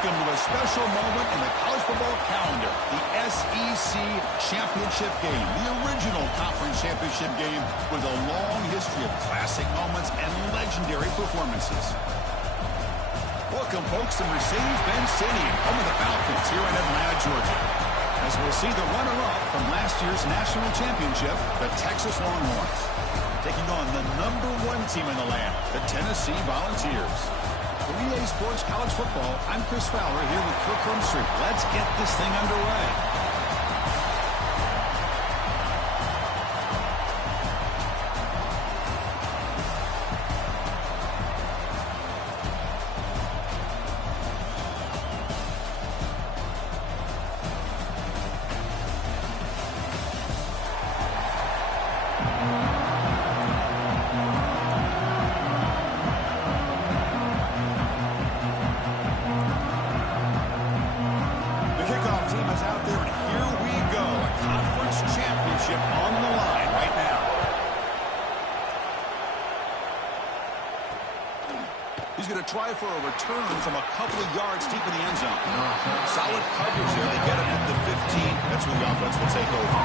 Welcome to a special moment in the college football calendar, the SEC Championship game, the original conference championship game with a long history of classic moments and legendary performances. Welcome, folks, to Mercedes-Benz Stadium, home of the Falcons here in Atlanta, Georgia. As we'll see the runner-up from last year's national championship, the Texas Longhorns, taking on the #1 team in the land, the Tennessee Volunteers. For EA Sports College Football, I'm Chris Fowler here with Kirk Herbstreit. Let's get this thing underway. He's going to try for a return from a couple of yards deep in the end zone. Solid coverage there. They get him at the 15. That's where the offense will take over.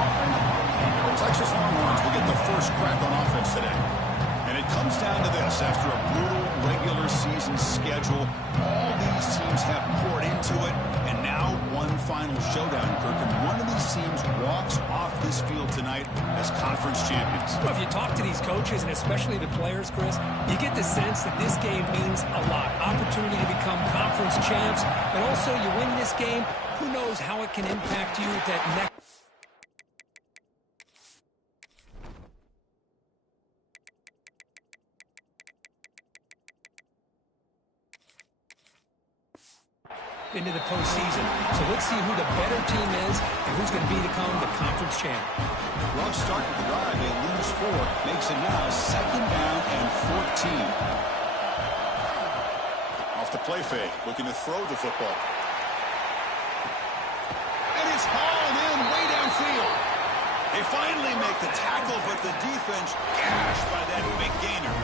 The Texas Longhorns will get the first crack on offense today. And it comes down to this. After a brutal regular season schedule, all these teams have poured into it. And now one final showdown, Kirk. And one of these teams walks off this field tonight as conference champions. Well, if you talk to these coaches, and especially the players, Chris, you get the sense that this game means a lot. Opportunity to become conference champs. And also, you win this game, who knows how it can impact you at that next. Into the postseason. So let's see who the better team is and who's going to become the conference champ. Rough start to the drive. They lose 4. Makes it now 2nd down and 14. Off the play fake. Looking to throw the football. And it's hauled in way downfield. They finally make the tackle, but the defense gashed by that big gainer.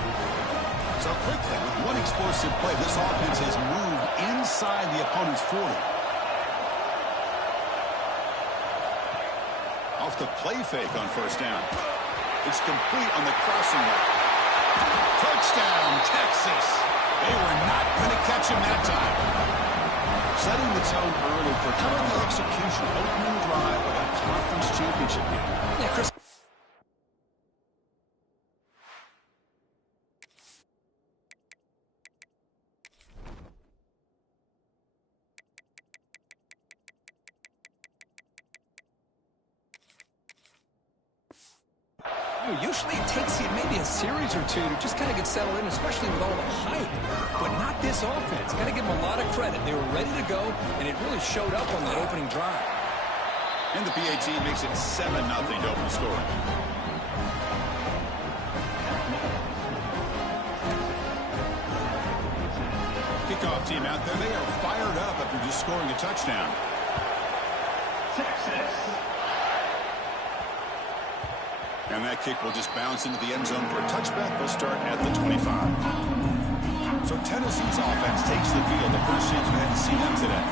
So quickly, with one explosive play, this offense has moved inside the opponent's 40. Off the play fake on 1st down. It's complete on the crossing route. Touchdown, Texas. They were not going to catch him that time. Setting the tone early for kind of the execution, opening drive of a conference championship game. Yeah, Chris. Usually it takes you maybe a series or two to just kind of get settled in, especially with all the hype. But not this offense. Got to give them a lot of credit. They were ready to go, and it really showed up on that opening drive. And the PAT makes it 7-0 to open the score. Kickoff team out there. They are fired up after just scoring a touchdown. Texas. And that kick will just bounce into the end zone for a touchback. They'll start at the 25. So Tennessee's offense takes the field. The first chance we had to see them today.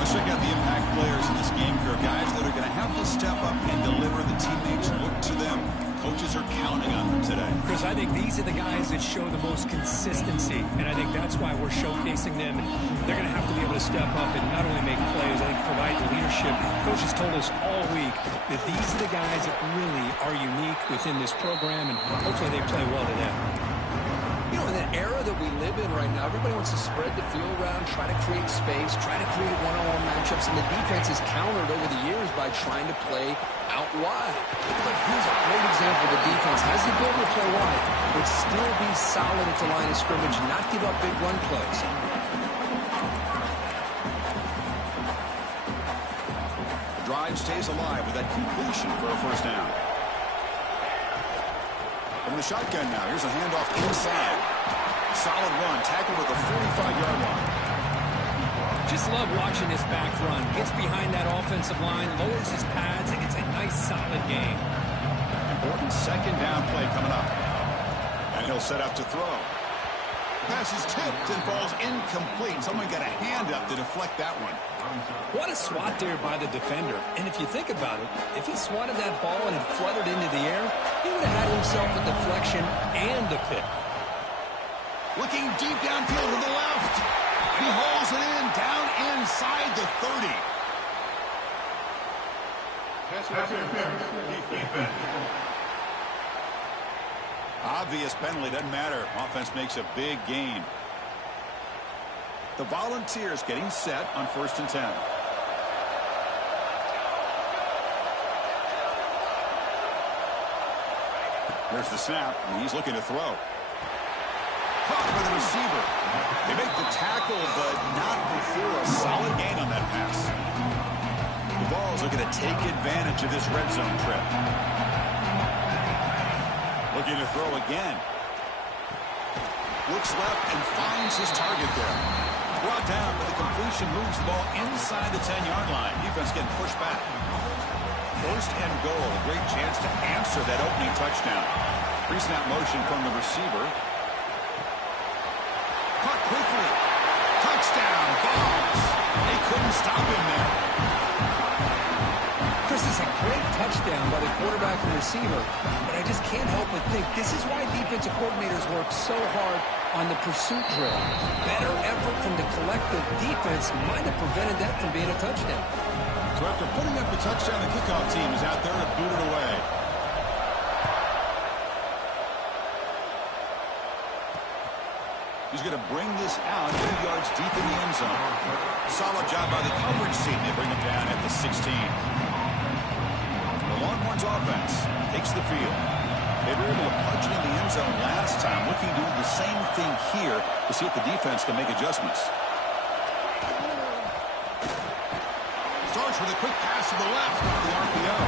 Let's check out the impact players in this game, Kirk. Guys that are going to have to step up and deliver. The teammates look to them. Coaches are counting on them today. Chris, I think these are the guys that show the most consistency, and I think that's why we're showcasing them. They're going to have to be able to step up and not only make plays, I think provide the leadership. Coaches told us all week that these are the guys that really are unique within this program, and hopefully they play well today. You know, in the era that we live in right now, everybody wants to spread the field around, try to create space, try to create one-on-one matchups, and the defense is countered over the years by trying to play out wide. But here's a great example. The defense has the ability to play wide, but still be solid at the line of scrimmage, not give up big run plays. The drive stays alive with that completion for a 1st down. From the shotgun now, here's a handoff inside. Solid run, tackled at the 45-yard line. Just love watching this back run. Gets behind that offensive line, lowers his pads, and gets a nice solid gain. Important 2nd down play coming up. And he'll set up to throw. pass is tipped and falls incomplete. Someone got a hand up to deflect that one. What a swat there by the defender. And if you think about it, if he swatted that ball and it fluttered into the air, he would have had himself a deflection and a pick. Looking deep downfield to the left. He hauls it in down inside the 30. Obvious penalty, doesn't matter. Offense makes a big gain. The Volunteers getting set on 1st and 10. There's the snap, and he's looking to throw. Caught by the receiver. They make the tackle, but not before a solid gain on that pass. The Vols looking to take advantage of this red zone trip. Looking to throw again. Looks left and finds his target there. Brought down, but the completion moves the ball inside the 10-yard line. Defense getting pushed back. 1st and goal. A great chance to answer that opening touchdown. Pre-snap motion from the receiver. Caught quickly. Touchdown. Vols. They couldn't stop him there. Chris, is a great touchdown by the quarterback and receiver, but I just can't help but think this is why defensive coordinators work so hard on the pursuit drill. Better effort from the collective defense might have prevented that from being a touchdown. So after putting up the touchdown, the kickoff team is out there to boot it away. He's going to bring this out 2 yards deep in the end zone. Solid job by the coverage team. They bring him down at the 16. The Longhorns offense takes the field. They were able to punch it in the end zone last time. Looking to do the same thing here to see if the defense can make adjustments. Starts with a quick pass to the left on the RPO.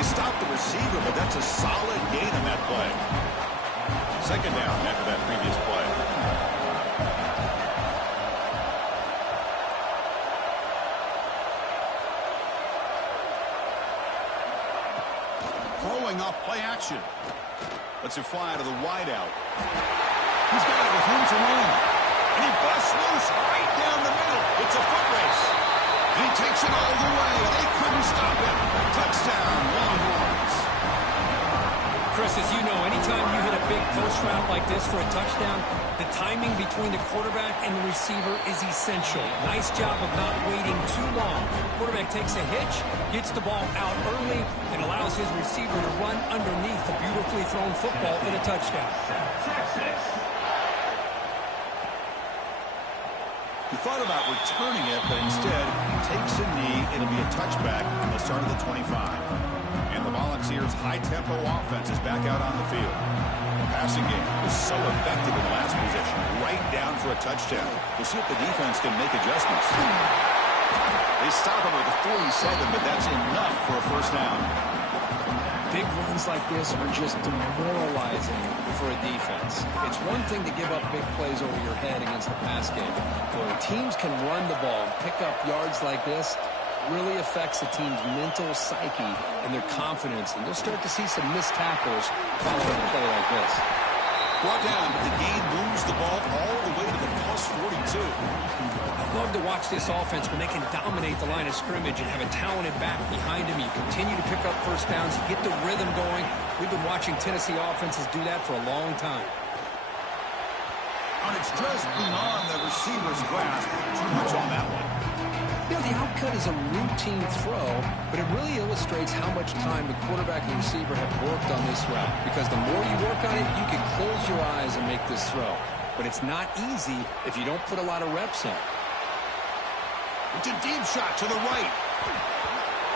They stop the receiver, but that's a solid gain on that play. 2nd down after that previous play. Throwing off play action. Lets it fly to the wideout. He's got it with room to run. And he busts loose right down the middle. It's a foot race. He takes it all the way. They couldn't stop him. Touchdown, Longhorns. Chris, as you know, anytime you hit a big post route like this for a touchdown, the timing between the quarterback and the receiver is essential. Nice job of not waiting too long. Quarterback takes a hitch, gets the ball out early, and allows his receiver to run underneath the beautifully thrown football for the touchdown. He thought about returning it, but instead takes a knee. It'll be a touchback on the start of the 25. And the Volunteers' high-tempo offense is back out on the field. The passing game was so effective in the last possession, right down for a touchdown. We'll see if the defense can make adjustments. They stop him at the 47, but that's enough for a 1st down. Big runs like this are just demoralizing for a defense. It's one thing to give up big plays over your head against the pass game. When teams can run the ball and pick up yards like this, really affects the team's mental psyche and their confidence. And you'll start to see some missed tackles following a play like this. Brought down, but the gain moves the ball all the way to the plus 42. I love to watch this offense when they can dominate the line of scrimmage and have a talented back behind him. You continue to pick up 1st downs. You get the rhythm going. We've been watching Tennessee offenses do that for a long time. And it's just beyond the receiver's grasp. Too much on that one. You know, the outcut is a routine throw, but it really illustrates how much time the quarterback and receiver have worked on this route. Because the more you work on it, you can close your eyes and make this throw. But it's not easy if you don't put a lot of reps in. It's a deep shot to the right.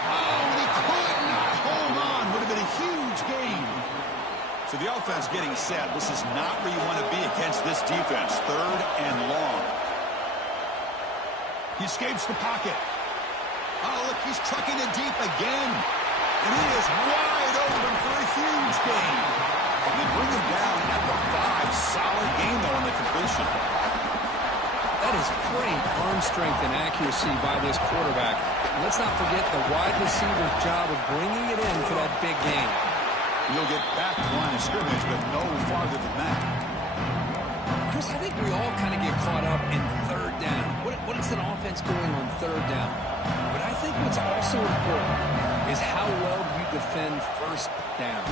Oh, he could not hold on. Would have been a huge gain. So the offense getting set. This is not where you want to be against this defense. 3rd and long. He escapes the pocket. Oh, look, he's trucking it deep again. And he is wide open for a huge gain. And they bring him down at the 5. Solid gain, though, on the completion. That is great arm strength and accuracy by this quarterback. And let's not forget the wide receiver's job of bringing it in for that big gain. He'll get back to line of scrimmage, but no farther than that. Chris, I think we all kind of get caught up in third down. What is an offense doing on third down? But I think what's also important is how well you defend first down.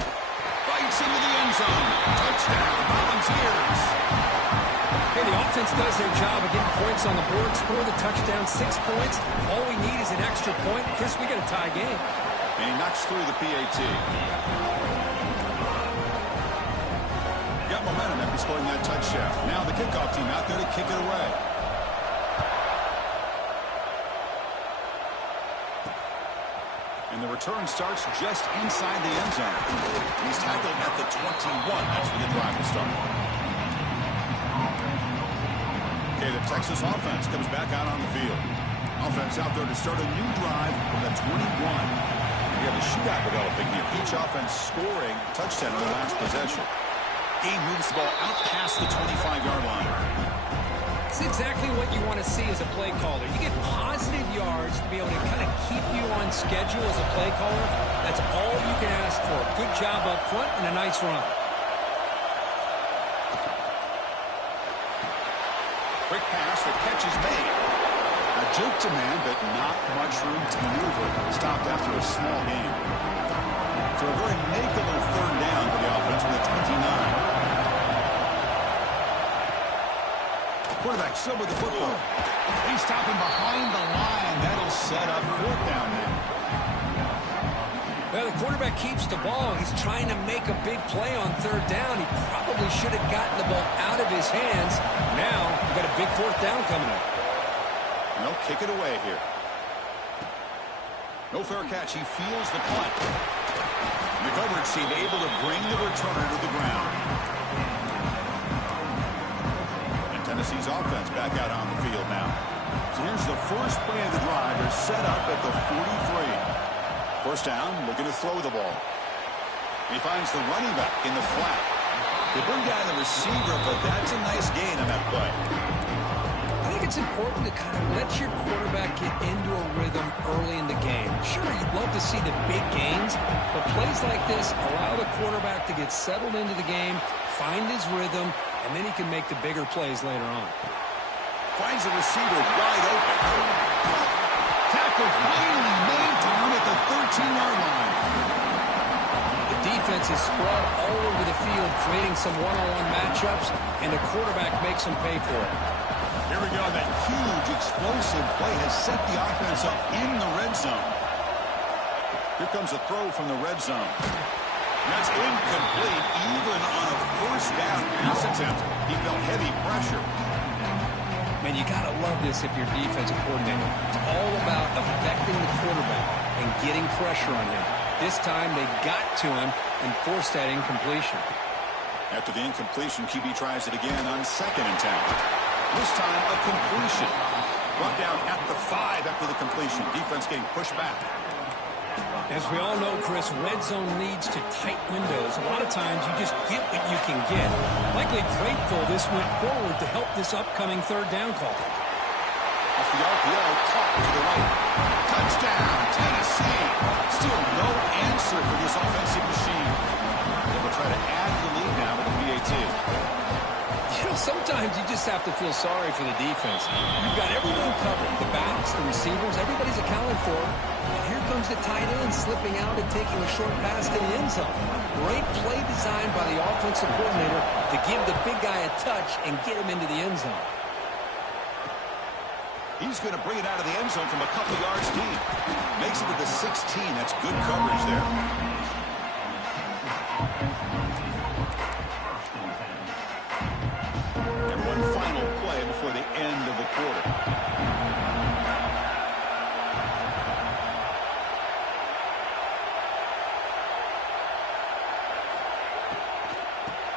Bites into the end zone. Touchdown, Volunteers. Hey, the offense does their job of getting points on the board, score the touchdown, 6 points. All we need is an extra point. Chris, we got a tie game. And he knocks through the PAT. Got momentum after scoring that touchdown. Now the kickoff team out there to kick it away. And the return starts just inside the end zone. He's tackled at the 21. That's where the drive will start. Okay, the Texas offense comes back out on the field. Offense out there to start a new drive from the 21. We have a shootout developing here. Each offense scoring a touchdown on the last possession. Game moves the ball out past the 25-yard line. It's exactly what you want to see as a play caller. You get positive yards to be able to kind of keep you on schedule as a play caller. That's all you can ask for. Good job up front and a nice run. Quick pass, the catch is made. A juke to man, but not much room to maneuver. Stopped after a small gain. So a very makeable third down for the offense with a 29. Quarterback still with the football. He's stopping behind the line. That'll set up fourth down now. Well, the quarterback keeps the ball. He's trying to make a big play on third down. He probably should have gotten the ball out of his hands. Now, we've got a big fourth down coming up. And they'll kick it away here. No fair catch. He feels the punt. The coverage team able to bring the returner to the ground. And Tennessee's offense back out on the field now. So here's the first play of the drive. They're set up at the 43. First down, looking to throw the ball. He finds the running back in the flat. They bring down the receiver, but that's a nice gain on that play. I think it's important to kind of let your quarterback get into a rhythm early in the game. Sure, you'd love to see the big gains, but plays like this allow the quarterback to get settled into the game, find his rhythm, and then he can make the bigger plays later on. Finds the receiver wide open. Tackle finally made down at the 13-yard line. The defense is spread all over the field, creating some one-on-one matchups, and the quarterback makes them pay for it. Here we go. That huge, explosive play has set the offense up in the red zone. Here comes a throw from the red zone. That's incomplete. Even on a first down pass attempt, he felt heavy pressure. Man, you got to love this if you're defensive coordinator. It's all about affecting the quarterback and getting pressure on him. This time, they got to him and forced that incompletion. After the incompletion, QB tries it again on 2nd and 10. This time, a completion. Brought down at the 5 after the completion. Defense getting pushed back. As we all know, Chris, red zone leads to tight windows. A lot of times, you just get what you can get. Likely grateful this went forward to help this upcoming third down call. Off the RPO, caught to the right. Touchdown, Tennessee. Still no answer for this offensive machine. They will try to add the lead now with the PAT. You know, sometimes you just have to feel sorry for the defense. You've got everyone covered. The backs, the receivers, everybody's accounted for. And here comes the tight end slipping out and taking a short pass to the end zone. Great play designed by the offensive coordinator to give the big guy a touch and get him into the end zone. He's going to bring it out of the end zone from a couple yards deep. Makes it to the 16. That's good coverage there. And one final play before the end of the quarter.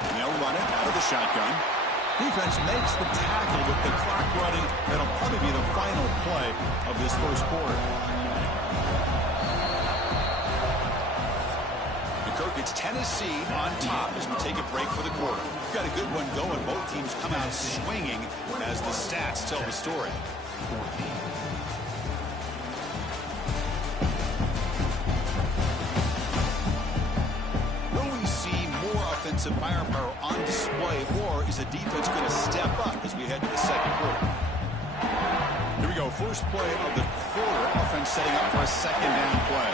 And they'll run it out of the shotgun. Defense makes the tackle with the clock running. That'll probably be the final play of this first quarter. Kirk, it's Tennessee on top as we take a break for the quarter. We've got a good one going. Both teams come out swinging as the stats tell the story. Will we see more of offensive firepower on display, or is the defense going to step up as we head to the second quarter? Here we go. First play of the quarter. Offense setting up for a second down play.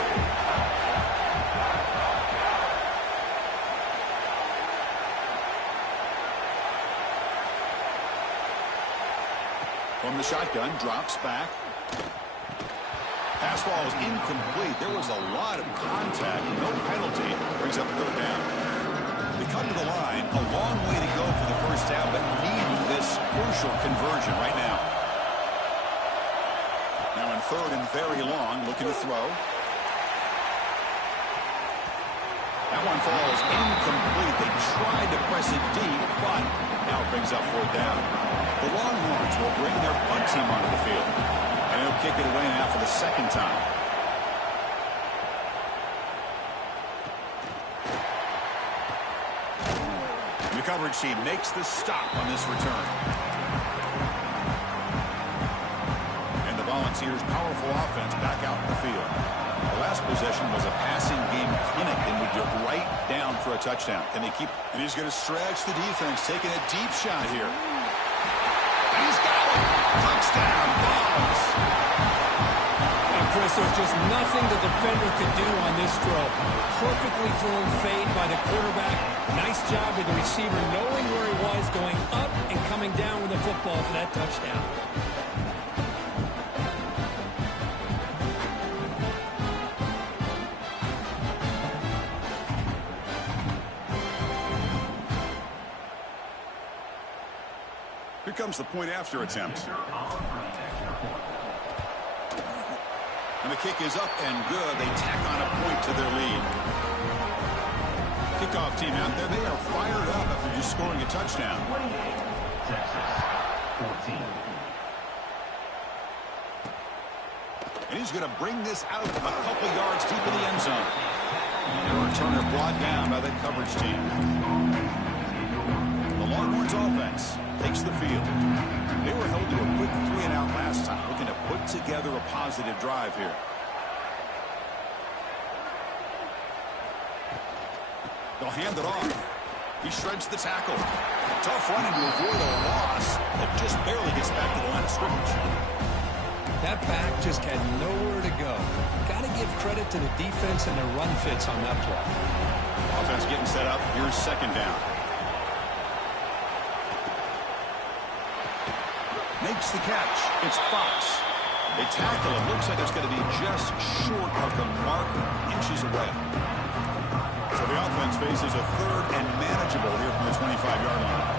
From the shotgun, drops back. Pass ball is incomplete. There was a lot of contact. No penalty. Brings up third down. They come to the line. A long way to go for the first down, but needing this crucial conversion right now. Now in third and very long, looking to throw. That one falls incomplete. They tried to press it deep, but now it brings up fourth down. The Longhorns will bring their punt team onto the field. And he'll kick it away now for the second time. The coverage team makes the stop on this return. And the Volunteers' powerful offense back out in the field. The last possession was a passing game clinic, and would get right down for a touchdown. Can they keep? And he's going to stretch the defense, taking a deep shot here. He's got it. Touchdown, Vols. And Chris, there's just nothing the defender could do on this throw. Perfectly thrown fade by the quarterback. Nice job with the receiver knowing where he was, going up and coming down with the football for that touchdown. Here comes the point after attempt. And the kick is up and good. They tack on a point to their lead. Kickoff team out there. They are fired up after just scoring a touchdown. 28, Texas, 14. And he's going to bring this out a couple yards deep in the end zone. And a returner brought down by the coverage team. The Longhorns offense takes the field. They were held to a quick 3-and-out last time, looking to put together a positive drive here. They'll hand it off. He shreds the tackle. Tough running to avoid a loss that just barely gets back to the line of scrimmage. That back just had nowhere to go. Got to give credit to the defense and their run fits on that play. Offense getting set up. Here's second down. Makes the catch. It's Fox. They tackle him. Looks like it's going to be just short of the marker, inches away. So the offense faces a third and manageable here from the 25-yard line.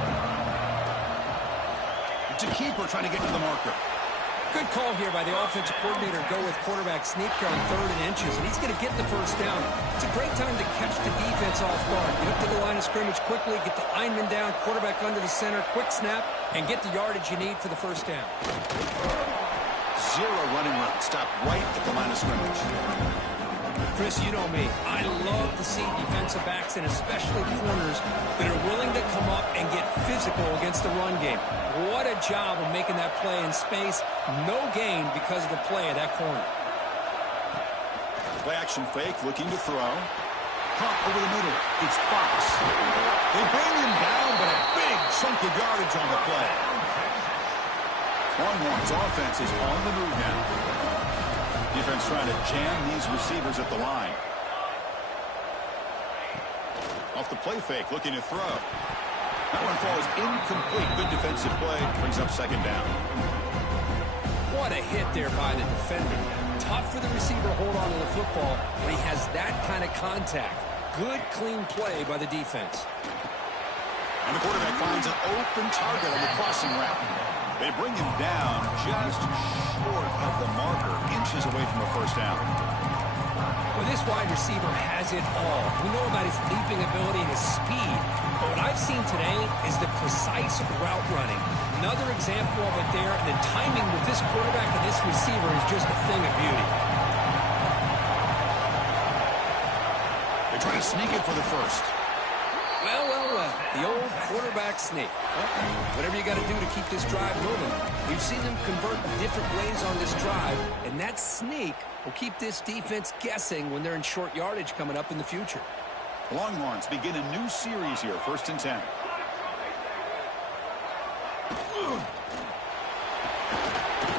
It's a keeper trying to get to the marker. Good call here by the offensive coordinator. Go with quarterback sneak here on third and inches, and he's going to get the first down. It's a great time to catch the defense off guard. Get up to the line of scrimmage quickly, get the lineman down, quarterback under the center, quick snap, and get the yardage you need for the first down. Zero running room. Stop right at the line of scrimmage. Chris, you know me. I love to see defensive backs, and especially corners, that are willing to come up and get physical against the run game. What a job of making that play in space. No gain because of the play of that corner. Play action fake, looking to throw. Pump over the middle. It's Fox. They bring him down, but a big chunk of yardage on the play. Longhorns offense is on the move now. Defense trying to jam these receivers at the line. Off the play fake, looking to throw. That one falls incomplete. Good defensive play. Brings up second down. What a hit there by the defender. Tough for the receiver to hold on to the football when he has that kind of contact. Good, clean play by the defense. And the quarterback finds an open target on the crossing route. They bring him down just short of the marker, inches away from a first down. Well, this wide receiver has it all. We know about his leaping ability and his speed. But what I've seen today is the precise route running. Another example of it there, and the timing with this quarterback and this receiver is just a thing of beauty. They're trying to sneak it for the first. Well. The old quarterback sneak. Well, whatever you got to do to keep this drive moving. We've seen them convert different ways on this drive, and that sneak will keep this defense guessing when they're in short yardage coming up in the future. Longhorns begin a new series here, 1st and 10.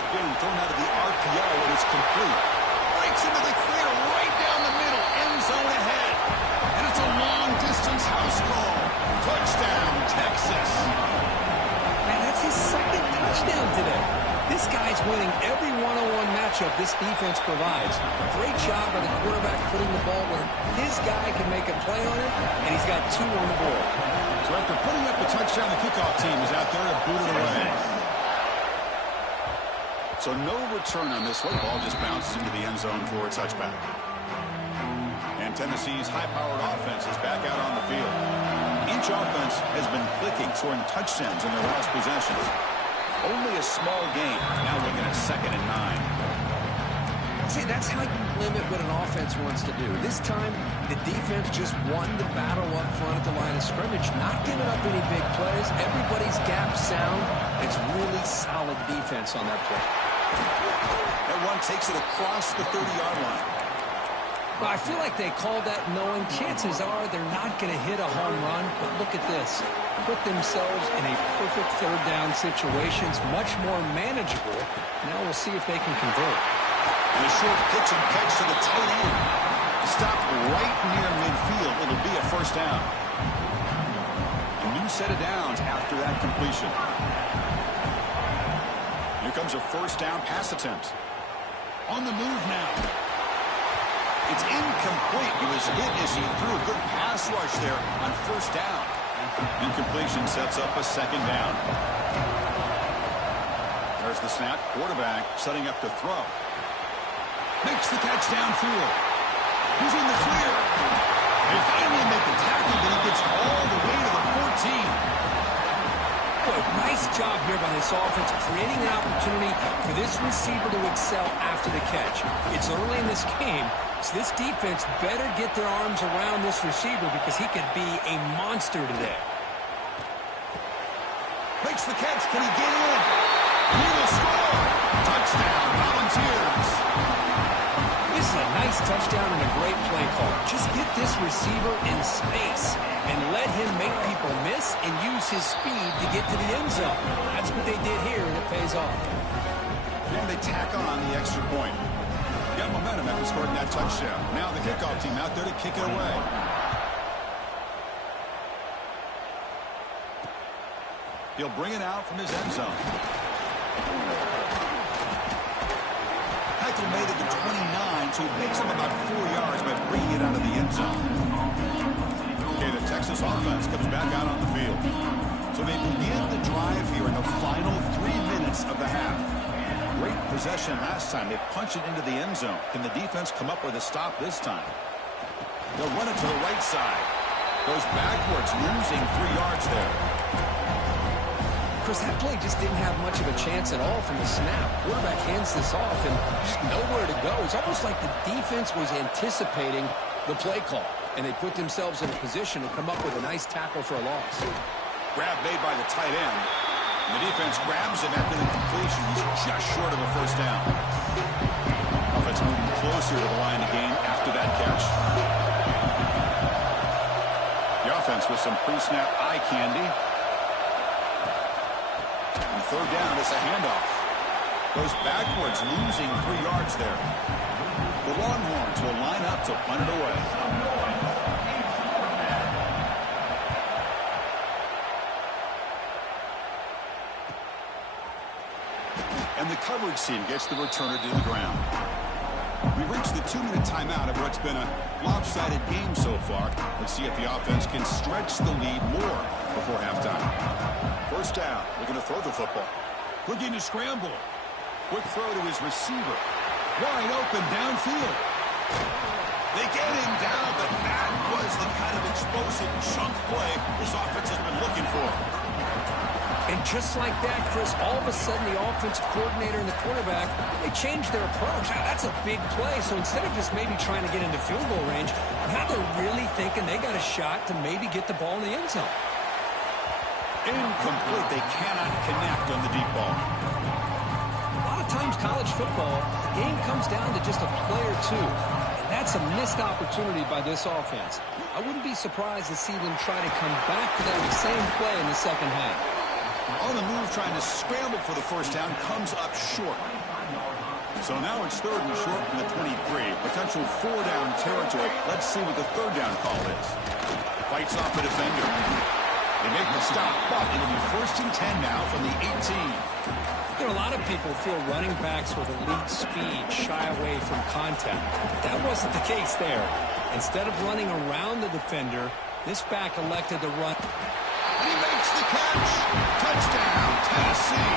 Getting thrown out of the RPO, and it's complete. Breaks into the clear right down the middle, end zone ahead. And it's a long-distance house call. Touchdown, Texas. Man, that's his 2nd touchdown today. This guy's winning every one-on-one matchup this defense provides. Great job by the quarterback putting the ball where his guy can make a play on it, and he's got 2 on the board. So after putting up a touchdown, the kickoff team is out there to boot it away. So no return on this one. Ball just bounces into the end zone for a touchback. And Tennessee's high-powered offense is back out on the field. Each offense has been clicking, scoring touchdowns in their last possessions. Only a small gain. Now looking at 2nd and 9. See, that's how you limit what an offense wants to do. This time, the defense just won the battle up front at the line of scrimmage, not giving up any big plays. Everybody's gap sound. It's really solid defense on that play. That one takes it across the 30-yard line. Well, I feel like they called that knowing chances are they're not going to hit a home run, but look at this. Put themselves in a perfect 3rd down situation. It's much more manageable. Now we'll see if they can convert. And a short pitch and catch to the tight end. Stopped right near midfield. It'll be a 1st down. A new set of downs after that completion. Here comes a 1st down pass attempt. On the move now. It's incomplete. He was hit as he threw a good pass rush there on 1st down. Incompletion sets up a 2nd down. There's the snap. Quarterback setting up to throw. Makes the catch downfield. He's in the clear. They finally make the tackle, but he gets all the way to the 14. Boy, nice job here by this offense, creating an opportunity for this receiver to excel after the catch. It's early in this game, so this defense better get their arms around this receiver because he could be a monster today. Makes the catch. Can he get in? He will score. Touchdown, Volunteers. This is a nice touchdown and a great play call. Just get this receiver in space and let him make people miss and use his speed to get to the end zone. That's what they did here, and it pays off. And they tack on the extra point. Got momentum after scoring that touchdown. Now the kickoff team out there to kick it away. He'll bring it out from his end zone. Tackle made it to 29, so he picks him about 4 yards by bringing it out of the end zone. Okay, the Texas offense comes back out on the field. So they begin the drive here in the final 3 minutes of the half. Great possession last time. They punch it into the end zone. Can the defense come up with a stop this time? They'll run it to the right side. Goes backwards, losing 3 yards there. Chris, that play just didn't have much of a chance at all from the snap. Quarterback hands this off and just nowhere to go. It's almost like the defense was anticipating the play call, and they put themselves in a position to come up with a nice tackle for a loss. Grab made by the tight end. The defense grabs him after the completion. He's just short of a 1st down. Offense moving closer to the line of game after that catch. The offense with some pre-snap eye candy. And 3rd down, it's a handoff. Goes backwards, losing 3 yards there. The Longhorns will line up to punt it away. And the coverage team gets the returner to the ground. We've reached the 2-minute timeout of what's been a lopsided game so far. Let's see if the offense can stretch the lead more before halftime. 1st down. They're going to throw the football. Looking to scramble. Quick throw to his receiver. Wide open downfield. They get him down, but that was the kind of explosive chunk play this offense has been looking for. And just like that, Chris, all of a sudden the offensive coordinator and the quarterback, they changed their approach. Now, that's a big play, so instead of just maybe trying to get into field goal range, now they're really thinking they got a shot to maybe get the ball in the end zone. Incomplete. They cannot connect on the deep ball. A lot of times college football, the game comes down to just a play or two. And That's a missed opportunity by this offense. I wouldn't be surprised to see them try to come back to that same play in the second half. On the move, trying to scramble for the first down, comes up short. So now it's 3rd and short from the 23. Potential 4-down territory. Let's see what the 3rd down call is. Fights off a defender. They make the stop, but it'll be 1st and 10 now from the 18. You know, a lot of people feel running backs with elite speed shy away from contact. That wasn't the case there. Instead of running around the defender, this back elected to run. He makes the catch. Touchdown, Tennessee.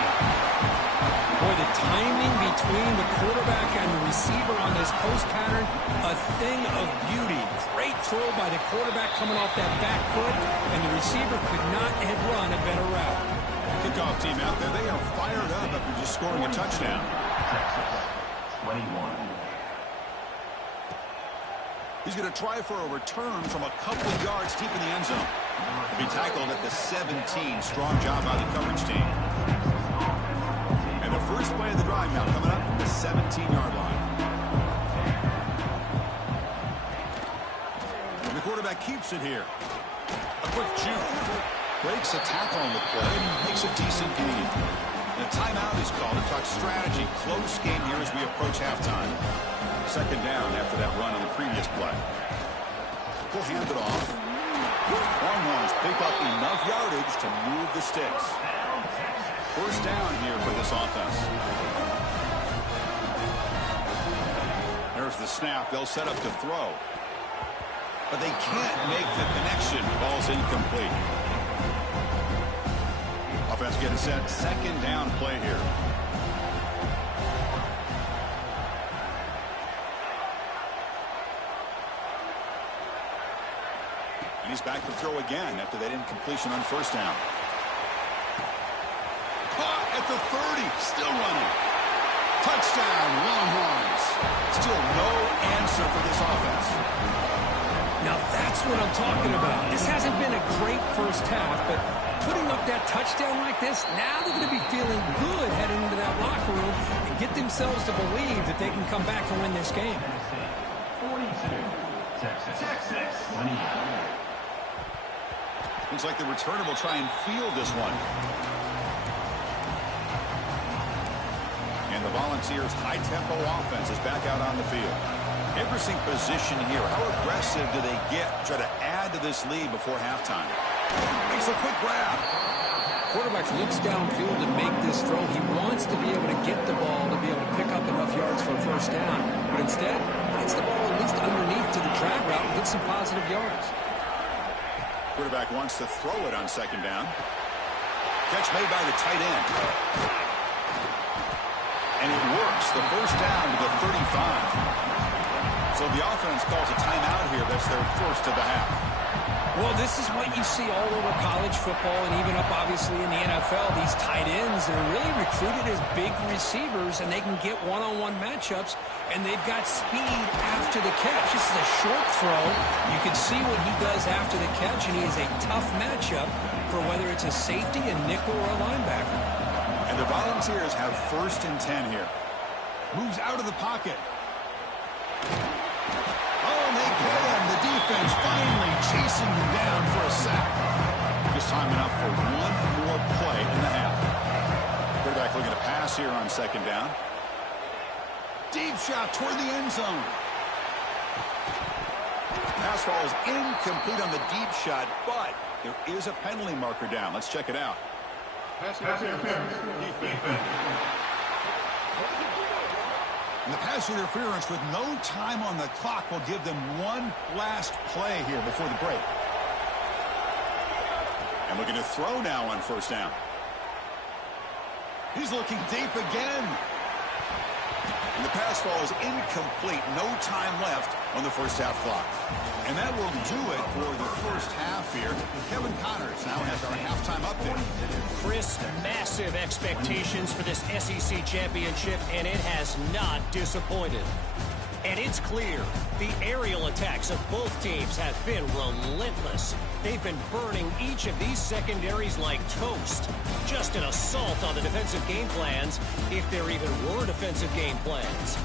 Boy, the timing between the quarterback and the receiver on this post pattern, a thing of beauty. Great throw by the quarterback coming off that back foot, and the receiver could not have run a better route. Kickoff team out there, they are fired up after just scoring a touchdown. Texas, 21. He's going to try for a return from a couple of yards deep in the end zone. He'll be tackled at the 17. Strong job by the coverage team. And the first play of the drive now coming up from the 17-yard line. And the quarterback keeps it here. A quick juke. Breaks a tackle on the play and makes a decent gain. And a timeout is called to talk strategy. Close game here as we approach halftime. 2nd down after that run on the previous play. We'll hand it off. Longhorns pick up enough yardage to move the sticks. 1st down here for this offense. There's the snap. They'll set up to throw. But they can't make the connection. Ball's incomplete. Offense getting set. 2nd down play here. And he's back to throw again after that incompletion on 1st down. Caught at the 30. Still running. Touchdown, Longhorns. Still no answer for this offense. Now that's what I'm talking about. This hasn't been a great first half, but putting up that touchdown like this, now they're going to be feeling good heading into that locker room and get themselves to believe that they can come back and win this game. 42. Texas, 28. Looks like the returner will try and field this one. And the Volunteers' high-tempo offense is back out on the field. Interesting position here. How aggressive do they get to try to add to this lead before halftime? Makes a quick grab. Quarterback looks downfield to make this throw. He wants to be able to get the ball to be able to pick up enough yards for a 1st down. But instead, gets the ball at least underneath to the drag route and gets some positive yards. Quarterback wants to throw it on 2nd down. Catch made by the tight end. And it works. The 1st down to the 35. So the offense calls a timeout here. That's their 1st of the half. Well, this is what you see all over college football and even up, obviously, in the NFL. These tight ends are really recruited as big receivers, and they can get one-on-one matchups, and they've got speed after the catch. This is a short throw. You can see what he does after the catch, and he is a tough matchup for whether it's a safety, a nickel, or a linebacker. And the Volunteers have 1st and 10 here. Moves out of the pocket. Oh, they get him. The defense finally chasing him down for a sack. Just time enough for one more play in the half. Quarterback looking to pass here on 2nd down. Deep shot toward the end zone. Pass falls incomplete on the deep shot, but there is a penalty marker down. Let's check it out. Pass interference. Defense. And the pass interference with no time on the clock will give them one last play here before the break. And looking to throw now on 1st down. He's looking deep again. And the pass falls incomplete. No time left on the 1st half clock. And that will do it for the 1st half here. Kevin Connors now has our halftime update. Chris, massive expectations for this SEC championship, and it has not disappointed. And it's clear, the aerial attacks of both teams have been relentless. They've been burning each of these secondaries like toast. Just an assault on the defensive game plans, if there even were defensive game plans.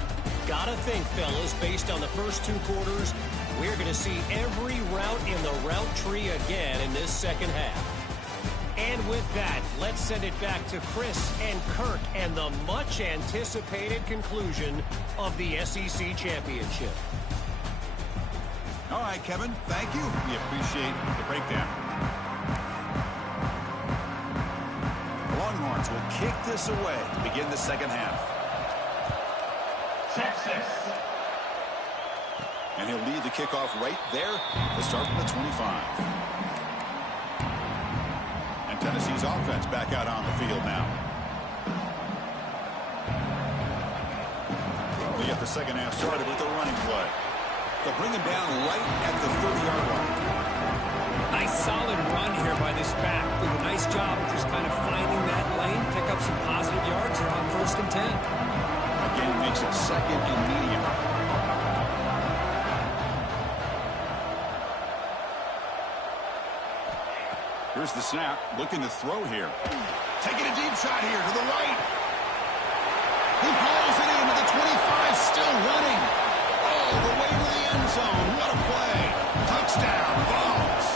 gotta think, fellas, based on the first 2 quarters, we're going to see every route in the route tree again in this second half. And with that, let's send it back to Chris and Kirk and the much-anticipated conclusion of the SEC Championship. All right, Kevin, thank you. We appreciate the breakdown. The Longhorns will kick this away to begin the second half. Texas. And he'll lead the kickoff right there. They'll start from the 25. And Tennessee's offense back out on the field now. We get the second half started with a running play. They'll bring him down right at the 30-yard line. Nice solid run here by this back. Did a nice job of just kind of finding that lane, pick up some positive yards there on 1st and 10. Again, makes it 2nd and medium. Here's the snap, looking to throw here. Taking a deep shot here to the right. He hauls it into the 25, still running. All the way to the end zone. What a play. Touchdown, Vols.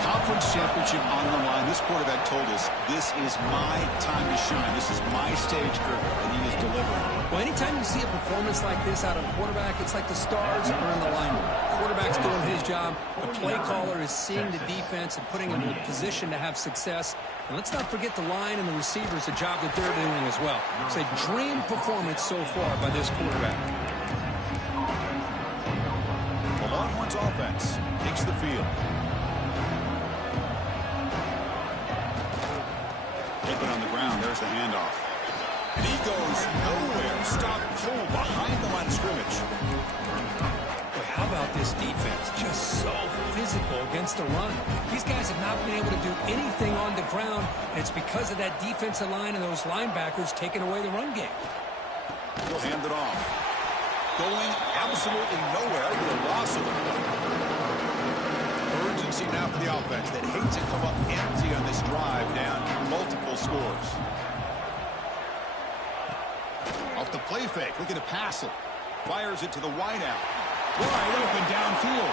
Conference championship on the line. This quarterback told us, this is my time to shine. This is my stage, Kirk, and he is delivering. Well, anytime you see a performance like this out of a quarterback, it's like the stars are in alignment. Quarterback's doing his job. The play caller is seeing the defense and putting him in a position to have success. And let's not forget the line and the receivers, the job that they're doing as well. It's a dream performance so far by this quarterback. The Longhorns offense takes the field. Taken on the ground, there's the handoff. And he goes nowhere. Stop cold behind the line of scrimmage. Boy, how about this defense? Just so physical against the run. These guys have not been able to do anything on the ground, and it's because of that defensive line and those linebackers taking away the run game. He'll hand it off. Going absolutely nowhere with a loss of it. Urgency now for the offense that hates to come up empty on this drive down multiple scores. Off the play fake, looking to pass it. Fires it to the wideout. Wide open downfield.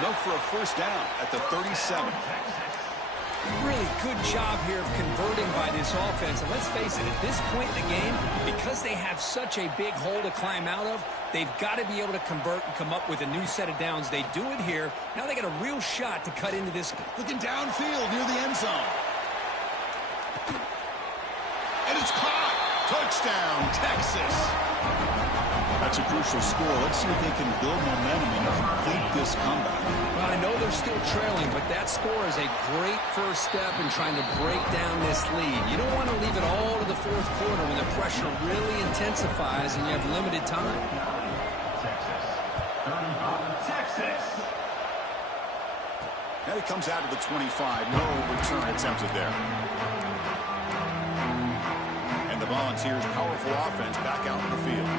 Enough for a first down at the 37. Really good job here of converting by this offense. And let's face it, at this point in the game, because they have such a big hole to climb out of, they've got to be able to convert and come up with a new set of downs. They do it here. Now they got a real shot to cut into this. Looking downfield near the end zone. And it's caught. Touchdown, Texas. That's a crucial score. Let's see if they can build momentum and complete this comeback. Well, I know they're still trailing, but that score is a great first step in trying to break down this lead. You don't want to leave it all to the 4th quarter when the pressure really intensifies and you have limited time. Texas. And it comes out of the 25. No return attempted there. And the Volunteers' powerful offense back out in the field.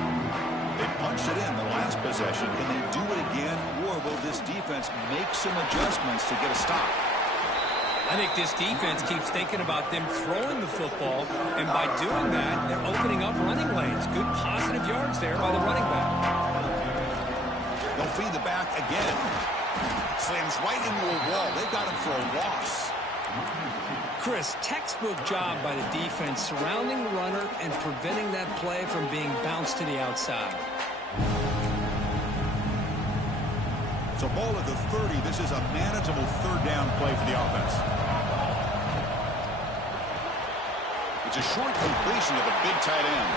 They punched it in the last possession. Can they do it again, or will this defense make some adjustments to get a stop? I think this defense keeps thinking about them throwing the football, and by doing that, they're opening up running lanes. Good positive yards there by the running back. They'll feed the back again. Slams right into a wall. They've got him for a loss. Chris, textbook job by the defense surrounding the runner and preventing that play from being bounced to the outside. So ball at the 30. This is a manageable 3rd down play for the offense. It's a short completion of the big tight end.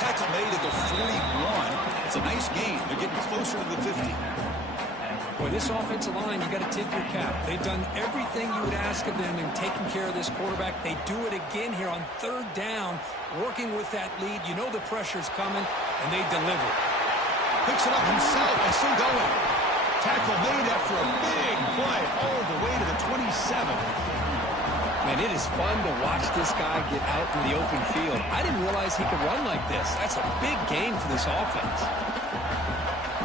Tackle made at the 41. It's a nice gain. They're getting closer to the 50. Boy, this offensive line, you got to tip your cap. They've done everything you would ask of them in taking care of this quarterback. They do it again here on 3rd down, working with that lead. You know the pressure's coming, and they deliver. Picks it up himself and still going. Tackle made after a big play all the way to the 27. Man, it is fun to watch this guy get out in the open field. I didn't realize he could run like this. That's a big gain for this offense.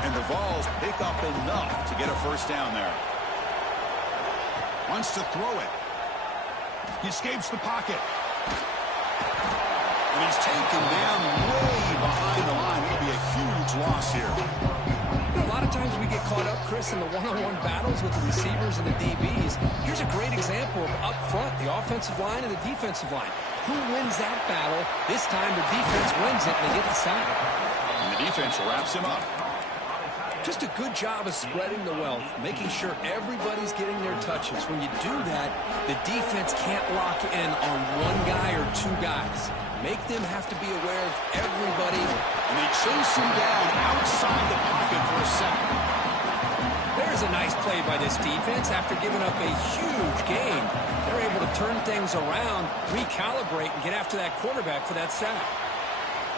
And the Vols pick up enough to get a first down there. Wants to throw it. He escapes the pocket. And he's taken down way behind the line. It'll be a huge loss here. A lot of times we get caught up, Chris, in the one-on-one battles with the receivers and the DBs. Here's a great example of up front, the offensive line and the defensive line. Who wins that battle? This time the defense wins it and they get the sack. And the defense wraps him up. Just a good job of spreading the wealth, making sure everybody's getting their touches. When you do that, the defense can't lock in on one guy or two guys. Make them have to be aware of everybody. And they chase him down outside the pocket for a sack. There's a nice play by this defense. After giving up a huge gain, they're able to turn things around, recalibrate, and get after that quarterback for that sack.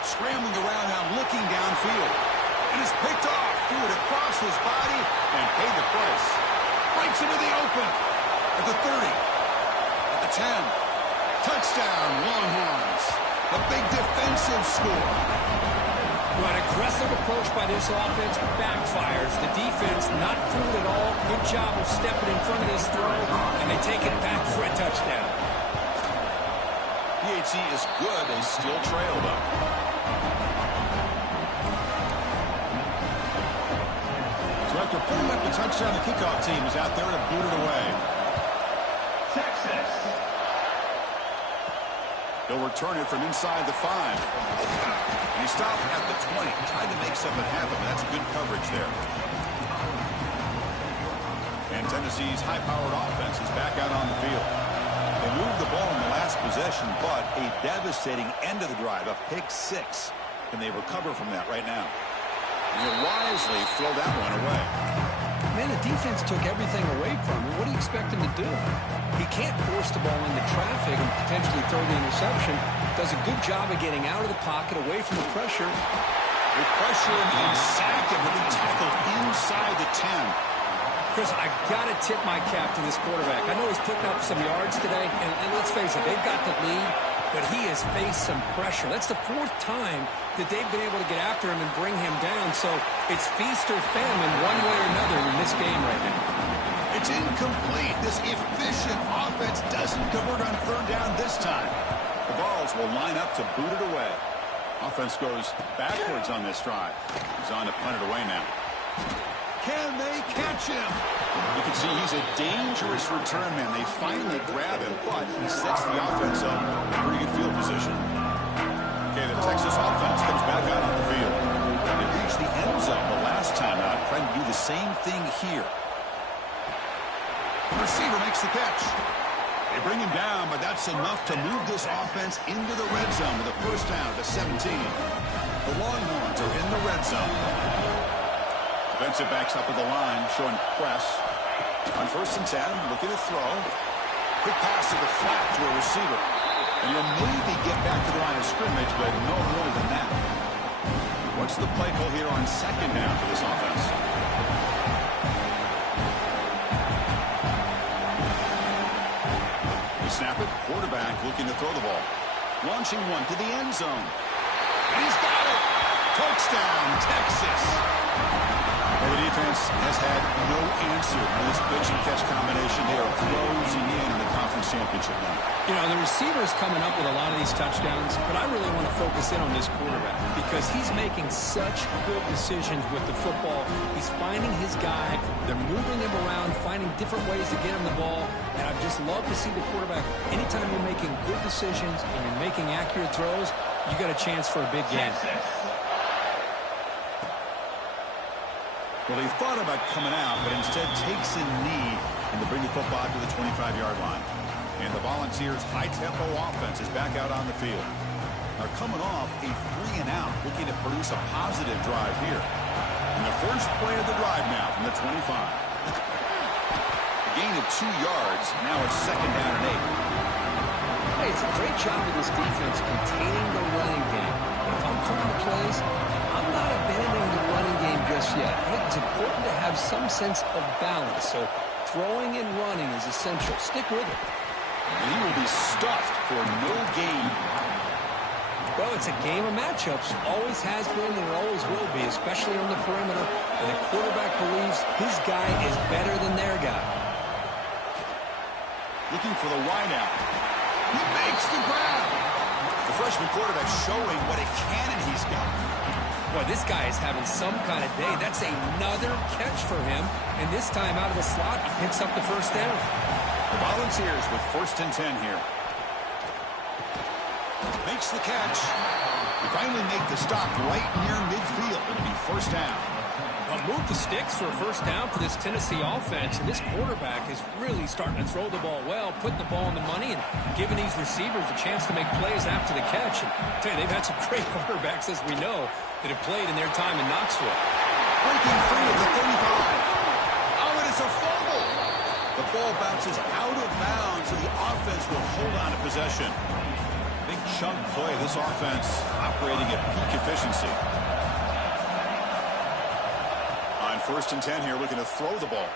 Scrambling around now, looking downfield. It is picked off. Threw it across his body and paid the price. Breaks into the open. At the 30. At the 10. Touchdown, Longhorns. A big defensive score. Well, an aggressive approach by this offense backfires. The defense not fooled at all. Good job of stepping in front of this throw, and they take it back for a touchdown. PHC is good. They still trail, though. So after putting up the touchdown, the kickoff team is out there to boot it away. Texas. They'll return it from inside the 5. And he stopped at the 20. Tried to make something happen, but that's good coverage there. And Tennessee's high-powered offense is back out on the field. They moved the ball in the last possession, but a devastating end of the drive, a pick 6. Can they recover from that right now? And he'll wisely throw that one away. Man, the defense took everything away from him. What do you expect him to do? He can't force the ball into traffic and potentially throw the interception. Does a good job of getting out of the pocket, away from the pressure. They pressure him and sack him, but he tackled inside the 10. Chris, I've got to tip my cap to this quarterback. I know he's putting up some yards today, and let's face it, they've got the lead, but he has faced some pressure. That's the 4th time that they've been able to get after him and bring him down. So it's feast or famine one way or another in this game right now. It's incomplete. This efficient offense doesn't convert on 3rd down this time. The Vols will line up to boot it away. Offense goes backwards on this drive. He's on to punt it away now. Can they catch him? You can see he's a dangerous return man. They finally grab him, but he sets the offense up in pretty good field position. Okay, the Texas offense comes back out on the field. They reached the end zone the last time out, trying to do the same thing here. The receiver makes the catch. They bring him down, but that's enough to move this offense into the red zone with a first down at the 17. The Longhorns are in the red zone. Defensive backs up at the line, showing press. On 1st and 10, looking to throw. Quick pass to the flat to a receiver. And he'll maybe get back to the line of scrimmage, but no more than that. What's the play call here on 2nd down for this offense? They snap it. Quarterback looking to throw the ball. Launching one to the end zone. And he's got it. Touchdown, Texas. Well, the defense has had no answer for this pitch and catch combination. They are closing in the conference championship now. You know, the receiver's coming up with a lot of these touchdowns, but I really want to focus in on this quarterback because he's making such good decisions with the football. He's finding his guy. They're moving him around, finding different ways to get him the ball, and I just love to see the quarterback. Anytime you're making good decisions and you're making accurate throws, you got a chance for a big game. Well, he thought about coming out, but instead takes a knee and to bring the football to the 25-yard line. And the Volunteers' high-tempo offense is back out on the field. They're coming off a 3-and-out, looking to produce a positive drive here. And the first play of the drive now from the 25. A gain of 2 yards. Now it's 2nd down and 8. Hey, it's a great job of this defense containing the running game. But if I'm calling the plays, I'm not abandoning the running game just yet. I think it's important to have some sense of balance. So throwing and running is essential. Stick with it. And he will be stuffed for no gain. Well, it's a game of matchups. Always has been and it always will be, especially on the perimeter. And the quarterback believes his guy is better than their guy. Looking for the wideout. He makes the grab. The freshman quarterback showing what a cannon he's got. Boy, this guy is having some kind of day. That's another catch for him. And this time out of the slot, he picks up the first down. The Volunteers with 1st and 10 here. Makes the catch. They finally make the stop right near midfield. It'll be 1st down. Move the sticks for a 1st down for this Tennessee offense. And this quarterback is really starting to throw the ball well, putting the ball on the money, and giving these receivers a chance to make plays after the catch. And I tell you, they've had some great quarterbacks, as we know, that have played in their time in Knoxville. Breaking free at the 35. Oh, and it's a fumble. The ball bounces out of bounds, and the offense will hold on to possession. Big chunk play. This offense operating at peak efficiency. On 1st and 10 here, looking to throw the ball.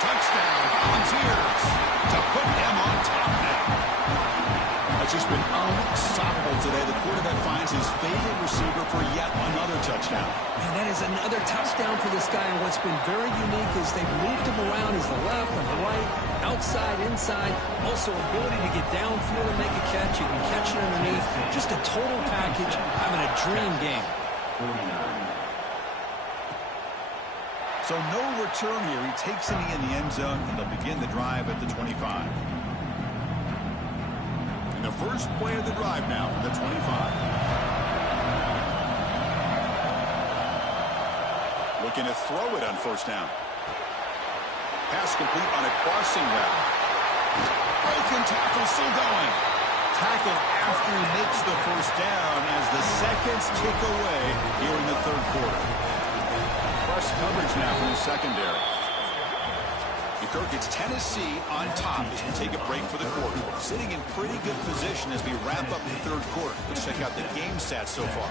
Touchdown, Volunteers, to put them on top now. It's just been unstoppable today. The quarterback finds his favorite receiver for yet another touchdown. And that is another touchdown for this guy. And what's been very unique is they've moved him around as the left and the right, outside, inside. Also ability to get downfield and make a catch. You can catch it underneath. Just a total package, having a dream game. So no return here. He takes it in the end zone, and they'll begin the drive at the 25. And the first play of the drive now for the 25. Looking to throw it on 1st down. Pass complete on a crossing route. Broken tackle still going. Tackle after he makes the 1st down as the seconds tick away here in the 3rd quarter. Press coverage now from the secondary. Kirk, it's Tennessee on top as we take a break for the quarter. Sitting in pretty good position as we wrap up the 3rd quarter. Let's check out the game stats so far.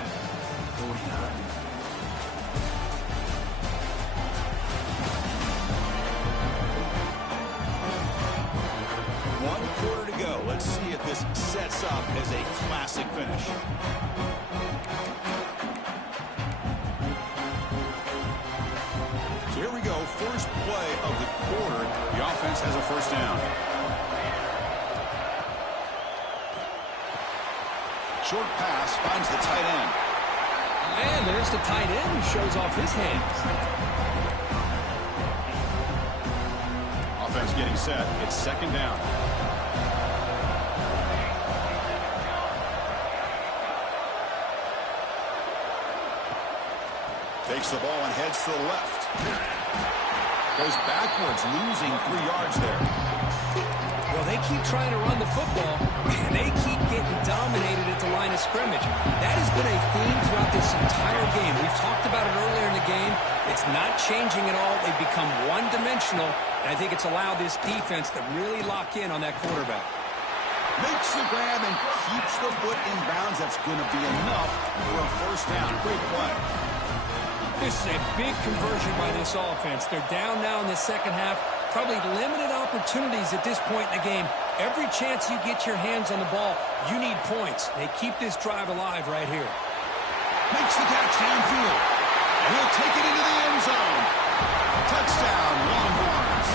One quarter to go. Let's see if this sets up as a classic finish. So here we go. First play of the quarter. The offense has a 1st down. Short pass finds the tight end. And there's the tight end who shows off his hands. Offense getting set. It's 2nd down. Takes the ball and heads to the left. Goes backwards, losing 3 yards there. Well, they keep trying to run the football, and they keep getting dominated at the line of scrimmage. That has been a theme throughout this entire game. We've talked about it earlier in the game. It's not changing at all. They've become one-dimensional, and I think it's allowed this defense to really lock in on that quarterback. Makes the grab and keeps the foot in bounds. That's going to be enough for a 1st down. Great play. This is a big conversion by this offense. They're down now in the 2nd half. Probably limited opportunities at this point in the game. Every chance you get your hands on the ball, you need points. They keep this drive alive right here. Makes the catch downfield. And he'll take it into the end zone. Touchdown, Longhorns.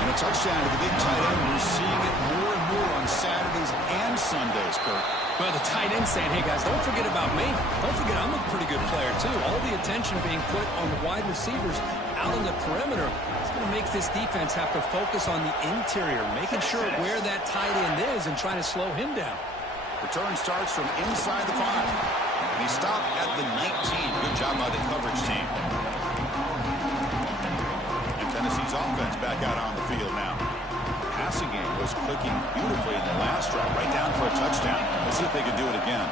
And a touchdown to the big tight end. We're seeing it more and more on Saturdays and Sundays, Kirk. Well, the tight end saying, hey, guys, don't forget about me. Don't forget I'm a pretty good player, too. All the attention being put on the wide receivers out on the perimeter. It's going to make this defense have to focus on the interior, making sure where that tight end is and trying to slow him down. Return starts from inside the 5. And he stopped at the 19. Good job by the coverage team. And Tennessee's offense back out on the field now. Passing game was clicking beautifully in the last drive, right down for a touchdown. Let's see if they can do it again.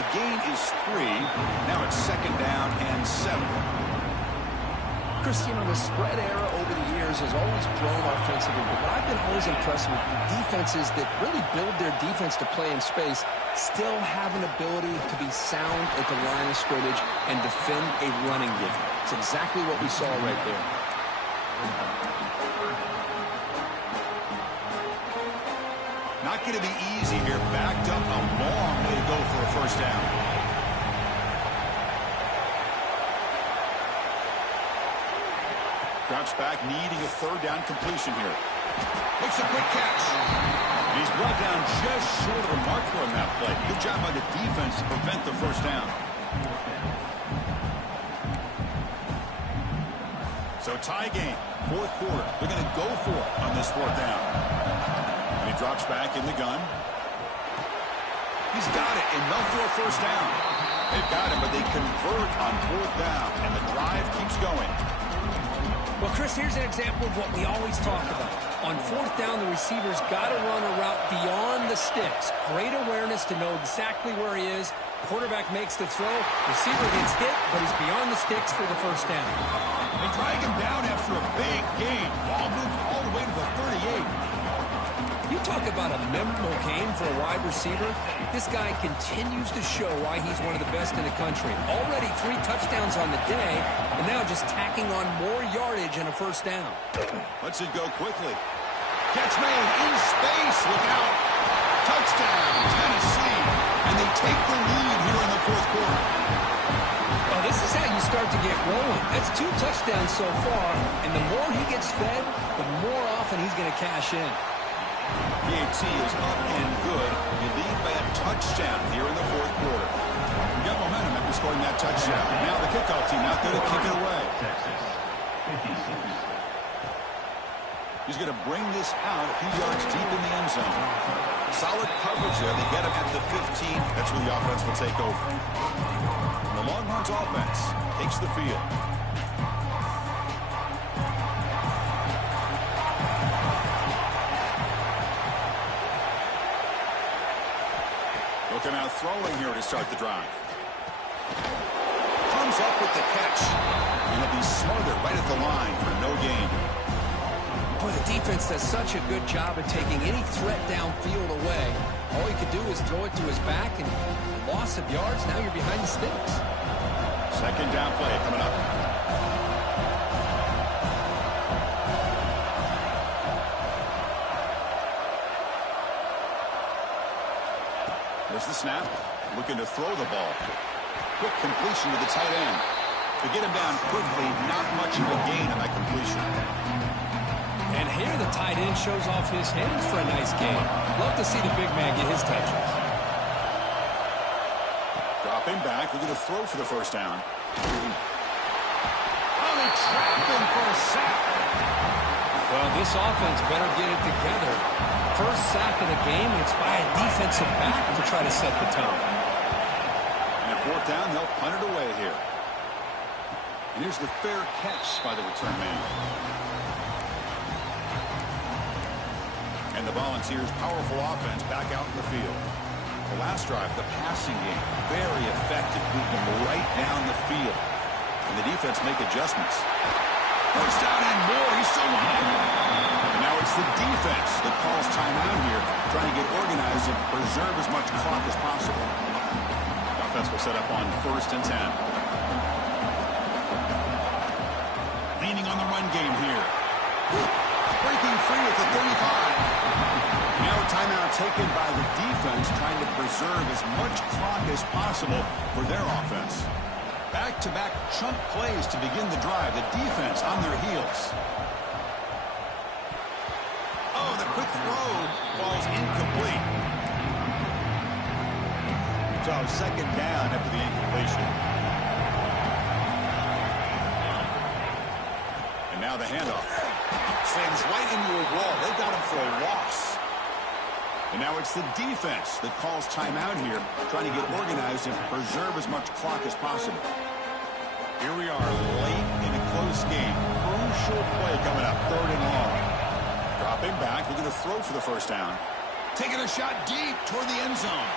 The gain is 3. Now it's 2nd down and 7. Chris, you know, the spread era over the years has always grown offensively, but what I've been always impressed with defenses that really build their defense to play in space still have an ability to be sound at the line of scrimmage and defend a running game. It's exactly what we saw right there. Not going to be easy here. Backed up a long way to go for a 1st down. Drops back, needing a third down completion here. Makes a quick catch. And he's brought down just short of the marker on that play. Good job by the defense to prevent the first down. So tie game, fourth quarter. They're going to go for it on this fourth down. And he drops back in the gun. He's got it, enough for a first down. They've got him, but they convert on fourth down, and the drive keeps going. Well, Chris, here's an example of what we always talk about. On fourth down, the receiver's got to run a route beyond the sticks. Great awareness to know exactly where he is. Quarterback makes the throw. Receiver gets hit, but he's beyond the sticks for the first down. They drag him down after a big gain. Ball moved all the way to the 38. You talk about a memorable game for a wide receiver. This guy continues to show why he's one of the best in the country. Already 3 touchdowns on the day, and now just tacking on more yardage and a first down. Lets it go quickly. Catch made in space. Look out. Touchdown, Tennessee. And they take the lead here in the fourth quarter. Well, this is how you start to get rolling. That's 2 touchdowns so far, and the more he gets fed, the more often he's going to cash in. PAT is up and good. You lead by a touchdown here in the fourth quarter. You got momentum after scoring that touchdown. Now the kickoff team out there to kick it away. He's going to bring this out a few yards deep in the end zone. Solid coverage there. They get him at the 15. That's where the offense will take over. And the Longhorns offense takes the field. Looking out throwing here to start the drive. Comes up with the catch. And he'll be smothered right at the line for no gain. Boy, the defense does such a good job of taking any threat downfield away. All you could do is throw it to his back, and loss of yards, now you're behind the sticks. Second down play coming up. There's the snap. Looking to throw the ball. Quick completion to the tight end. To get him down quickly, not much of a gain on that completion. And here the tight end shows off his hands for a nice game. Love to see the big man get his touches. Dropping back, looking to throw for the first down. Oh, they trapped him for a sack. Well, this offense better get it together. First sack of the game, and it's by a defensive back to try to set the tone. And at fourth down, they'll punt it away here. And here's the fair catch by the return man. And the Volunteers' powerful offense back out in the field. The last drive, the passing game, very effective, moving right down the field. And the defense make adjustments. First down and more, he's still on. And now it's the defense that calls timeout here, trying to get organized and preserve as much clock as possible. The offense will set up on 1st and 10. Leaning on the run game here. Breaking free at the 35. Now a timeout taken by the defense, trying to preserve as much clock as possible for their offense. Back-to-back chunk plays to begin the drive. The defense on their heels. Oh, the quick throw falls incomplete. So second down after the incompletion. And now the handoff. Slams right into a wall. They've got him for a loss. And now it's the defense that calls timeout here, trying to get organized and preserve as much clock as possible. Here we are, late in a close game. Crucial play coming up, 3rd and long. Dropping back, looking to throw for the first down. Taking a shot deep toward the end zone.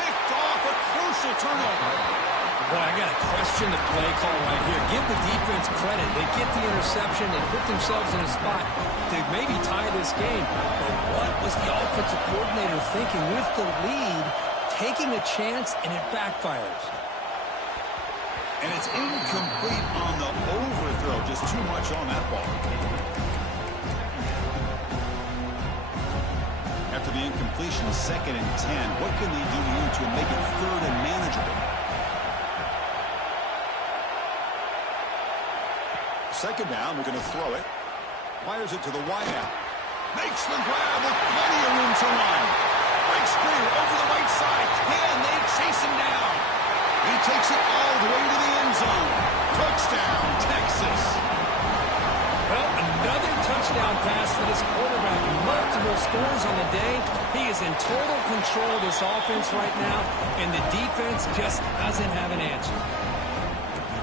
Picked off, a crucial turnover. Boy, I got to question the play call right here. Give the defense credit. They get the interception. They put themselves in a spot to maybe tie this game. But what was the offensive coordinator thinking with the lead, taking a chance, and it backfires? And it's incomplete on the overthrow. Just too much on that ball. After the incompletion, 2nd and 10. What can they do here to make it 3rd and manageable? second down, looking to throw it. Fires it to the wide out. Makes the grab with plenty of room to run. Breaks free over the right side. Can they chase him down? He takes it all the way to the end zone. Touchdown, Texas. Well, another touchdown pass for this quarterback. Multiple scores on the day. He is in total control of this offense right now, and the defense just doesn't have an answer.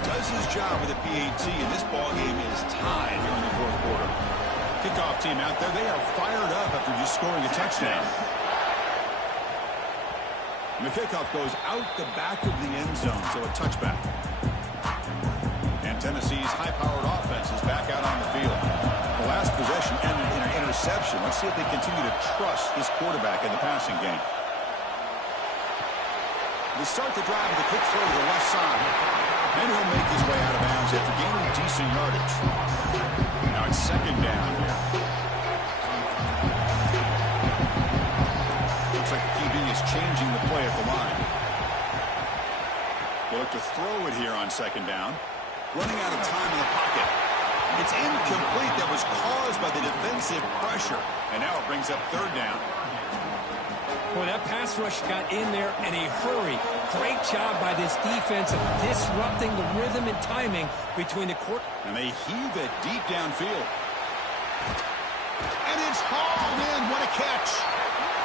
Does his job with the PAT, and this ball game is tied here in the fourth quarter. Kickoff team out there, they are fired up after just scoring a touchdown. And the kickoff goes out the back of the end zone, so a touchback. And Tennessee's high-powered offense is back out on the field. The last possession ended in an interception. Let's see if they continue to trust this quarterback in the passing game. They start the drive with a quick throw to the left side. And he'll make his way out of bounds after gaining decent yardage. Now it's second down here. Looks like the QB is changing the play at the line. They look to throw it here on second down. Running out of time in the pocket. It's incomplete. That was caused by the defensive pressure. And now it brings up third down. Boy, that pass rush got in there in a hurry. Great job by this defense of disrupting the rhythm and timing between the court. And they heave it deep downfield. And it's hauled in. What a catch.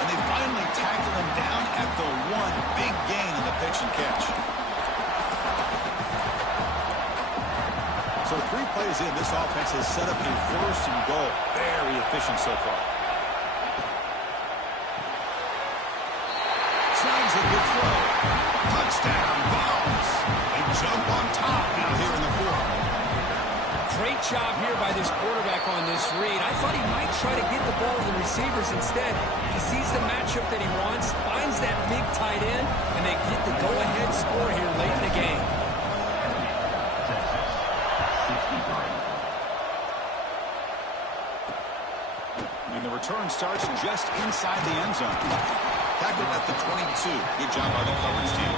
And they finally tackle him down at the one. Big gain in the pitch and catch. So 3 plays in, this offense has set up a first and goal. Very efficient so far. Snags a good throw. Touchdown, Vols. They jump on top now here in the fourth. Great job here by this quarterback on this read. I thought he might try to get the ball to the receivers instead. He sees the matchup that he wants, finds that big tight end, and they get the go-ahead score here late in the game. And the return starts just inside the end zone. Tackled at the 22. Good job by the coverage team.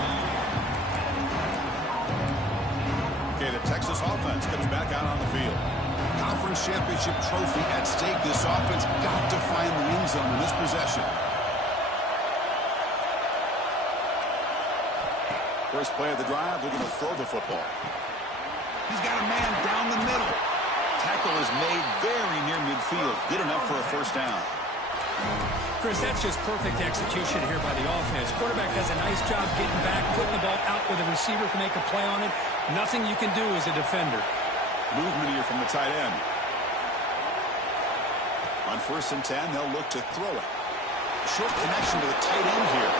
Okay, the Texas offense comes back out on the field. Conference championship trophy at stake. This offense got to find the end zone in this possession. First play of the drive, looking to throw the football. He's got a man down the middle. Tackle is made very near midfield. Good enough for a first down. Chris, that's just perfect execution here by the offense. Quarterback does a nice job getting back, putting the ball out where the receiver can make a play on it. Nothing you can do as a defender. Movement here from the tight end. On 1st and 10, they'll look to throw it. Short connection to the tight end here.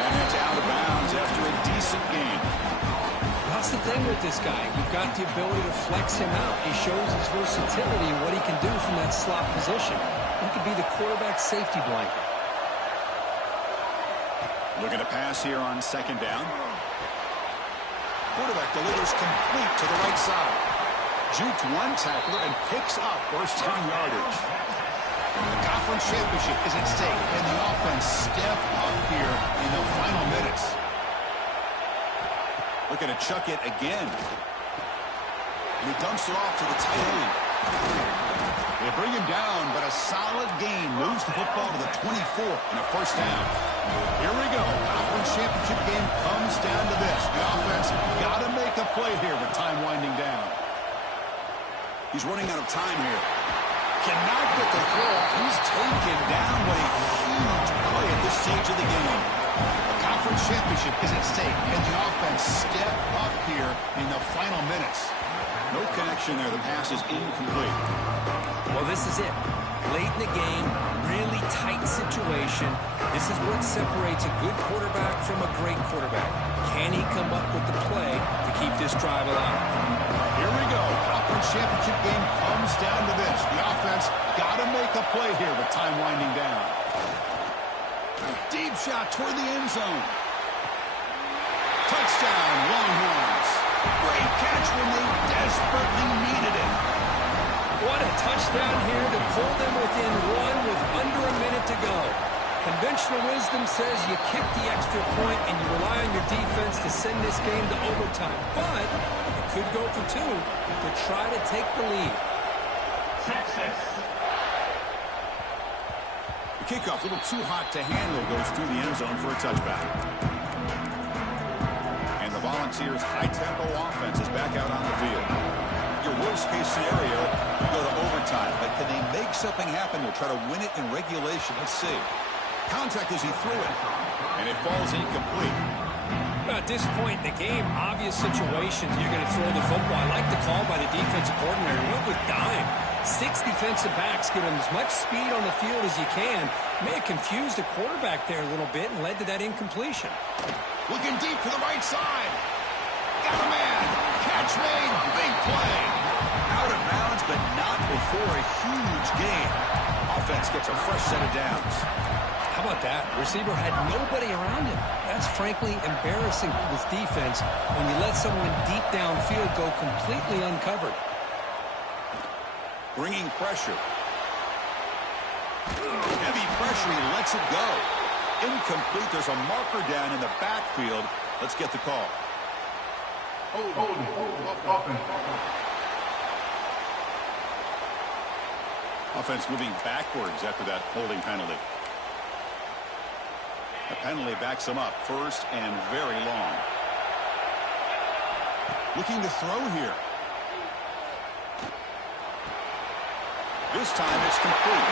And it's out of bounds after a decent gain. That's the thing with this guy. You've got the ability to flex him out. He shows his versatility and what he can do from that slot position. He could be the quarterback safety blanket. Looking to pass here on second down. Quarterback delivers complete to the right side. Juked one tackler and picks up first down yardage. The conference championship is at stake, and the offense step up here in the final minutes. Looking to chuck it again. And he dumps it off to the tight end. They bring him down, but a solid gain moves the football to the 24 and a first down. Here we go. Conference championship game comes down to this. The offense got to make a play here with time winding down. He's running out of time here. Cannot get the throw. He's taken down with a huge play at this stage of the game. The conference championship is at stake, and the offense step up here in the final minutes. No connection there. The pass is incomplete. Well, this is it. Late in the game, really tight situation. This is what separates a good quarterback from a great quarterback. Can he come up with the play to keep this drive alive? Here we go. Conference championship game comes down to this. The offense got to make a play here with time winding down. Deep shot toward the end zone. Touchdown, Longhorns. Great catch when they desperately needed it. What a touchdown here to pull them within one with under a minute to go. Conventional wisdom says you kick the extra point and you rely on your defense to send this game to overtime. But you could go for two to try to take the lead. Texas. The kickoff, a little too hot to handle, goes through the end zone for a touchback. And the Volunteers' high-tempo offense is back out on the field. Your worst-case scenario, you go to overtime. But can they make something happen to try to win it in regulation? Let's see. Contact as he threw it. And it falls incomplete. Well, at this point in the game, obvious situations, you're going to throw the football. I like the call by the defensive coordinator. Went with dime. 6 defensive backs, get them as much speed on the field as you can. May have confused the quarterback there a little bit and led to that incompletion. Looking deep to the right side. Got a man. Catch made. Big play. Out of bounds, but not before a huge gain. Offense gets a fresh set of downs. How about that? Receiver had nobody around him. That's frankly embarrassing for this defense when you let someone deep downfield go completely uncovered. Bringing pressure. Heavy pressure, he lets it go. Incomplete, there's a marker down in the backfield. Let's get the call. Offense moving backwards after that holding penalty. The penalty backs them up first and very long. Looking to throw here. This time it's complete.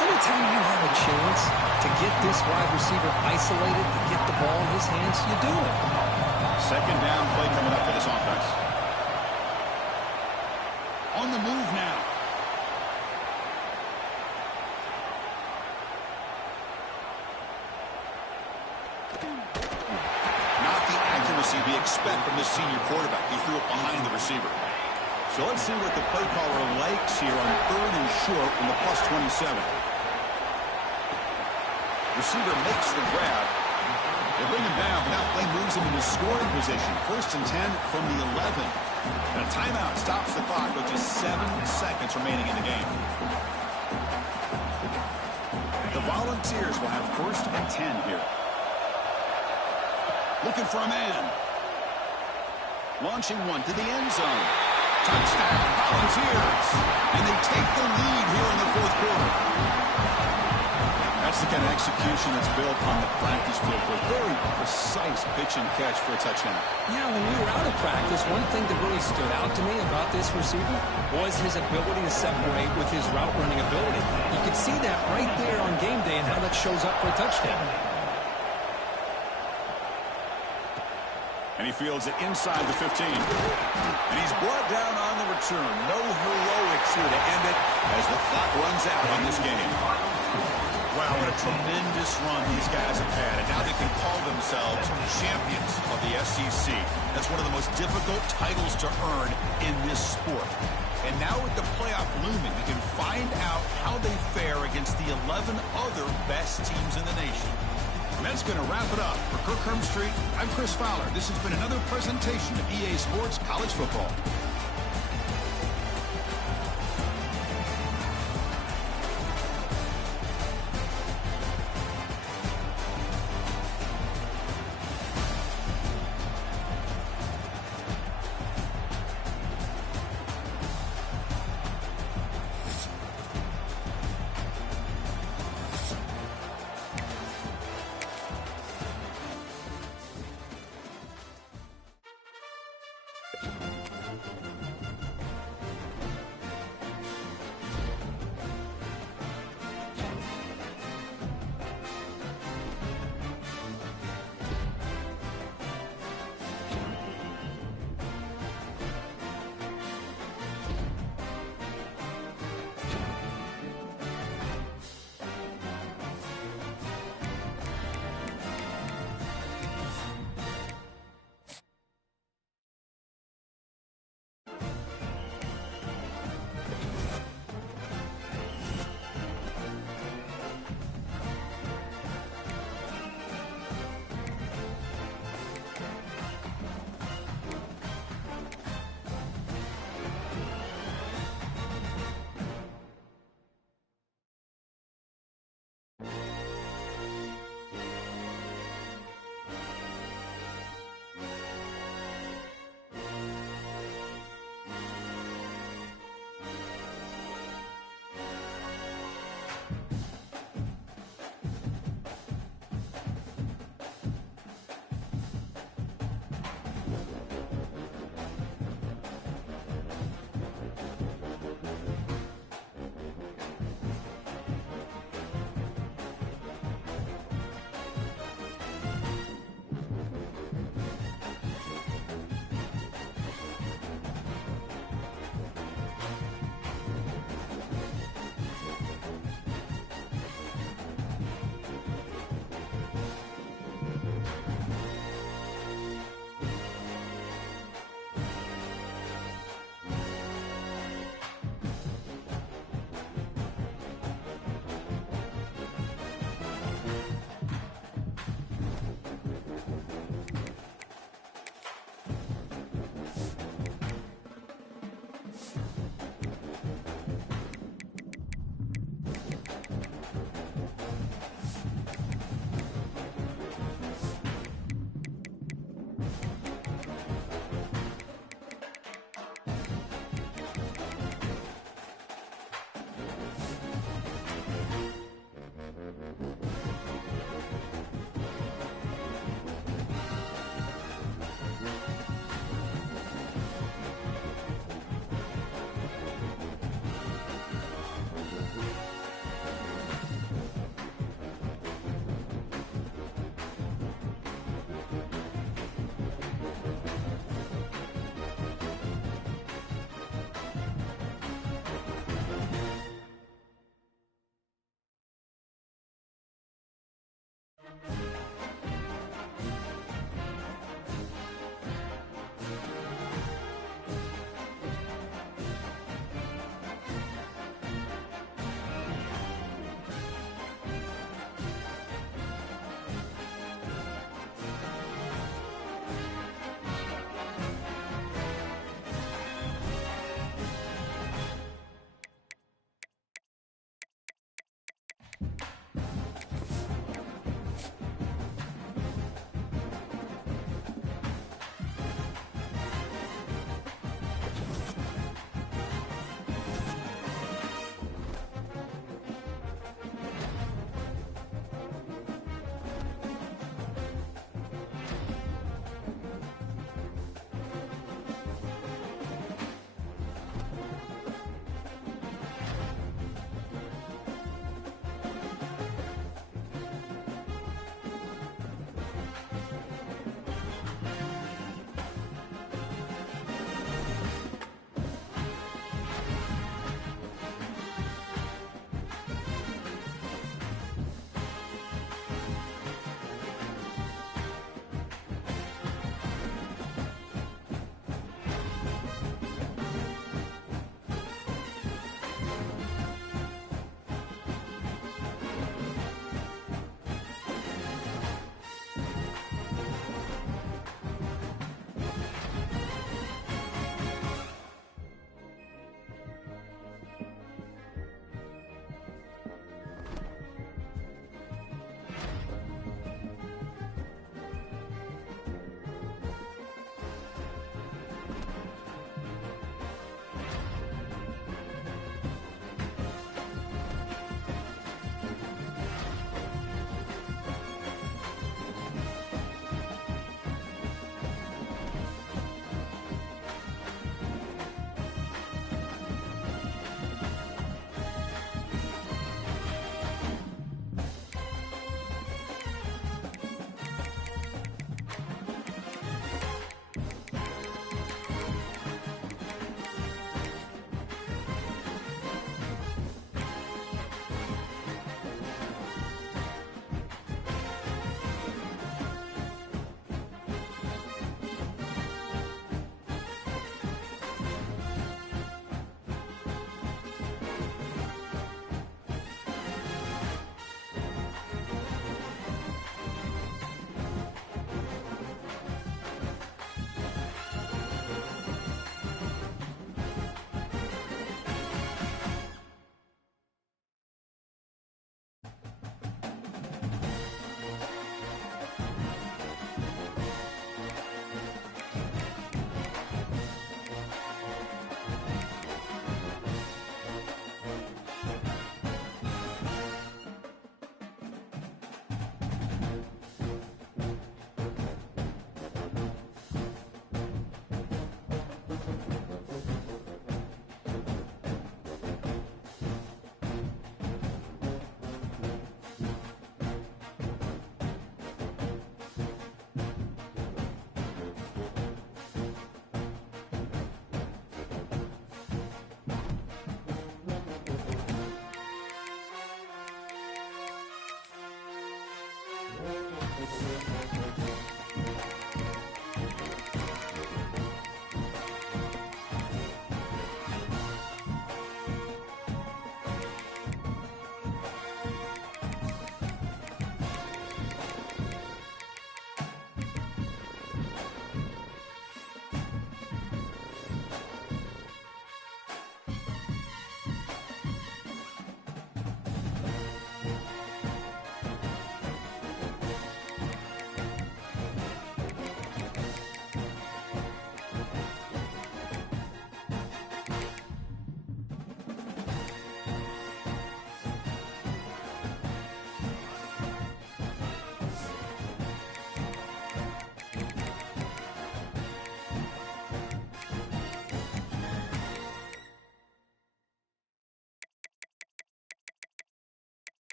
Anytime you have a chance to get this wide receiver isolated, to get the ball in his hands, you do it. Second down play coming up for this offense. On the move now. Not the accuracy we expect from this senior quarterback. He threw it behind the receiver. So let's see what the play caller likes here on 3rd and short from the +27. Receiver makes the grab. They bring him down, but that play moves him into scoring position. 1st and 10 from the 11. And a timeout stops the clock with just 7 seconds remaining in the game. The Volunteers will have 1st and 10 here. Looking for a man. Launching one to the end zone. Touchdown, Volunteers. And they take the lead here in the 4th quarter. That's the kind of execution that's built on the practice field. A very precise pitch and catch for a touchdown. Yeah, when we were out of practice, one thing that really stood out to me about this receiver was his ability to separate with his route running ability. You can see that right there on game day and how that shows up for a touchdown. And he fields it inside the 15. And he's brought down on the return. No heroics here to end it as the clock runs out on this game. Wow, what a tremendous run these guys have had. And now they can call themselves champions of the SEC. That's one of the most difficult titles to earn in this sport. And now with the playoff looming, we can find out how they fare against the 11 other best teams in the nation. And that's going to wrap it up. For Kirk Herbstreit, I'm Chris Fowler. This has been another presentation of EA Sports College Football.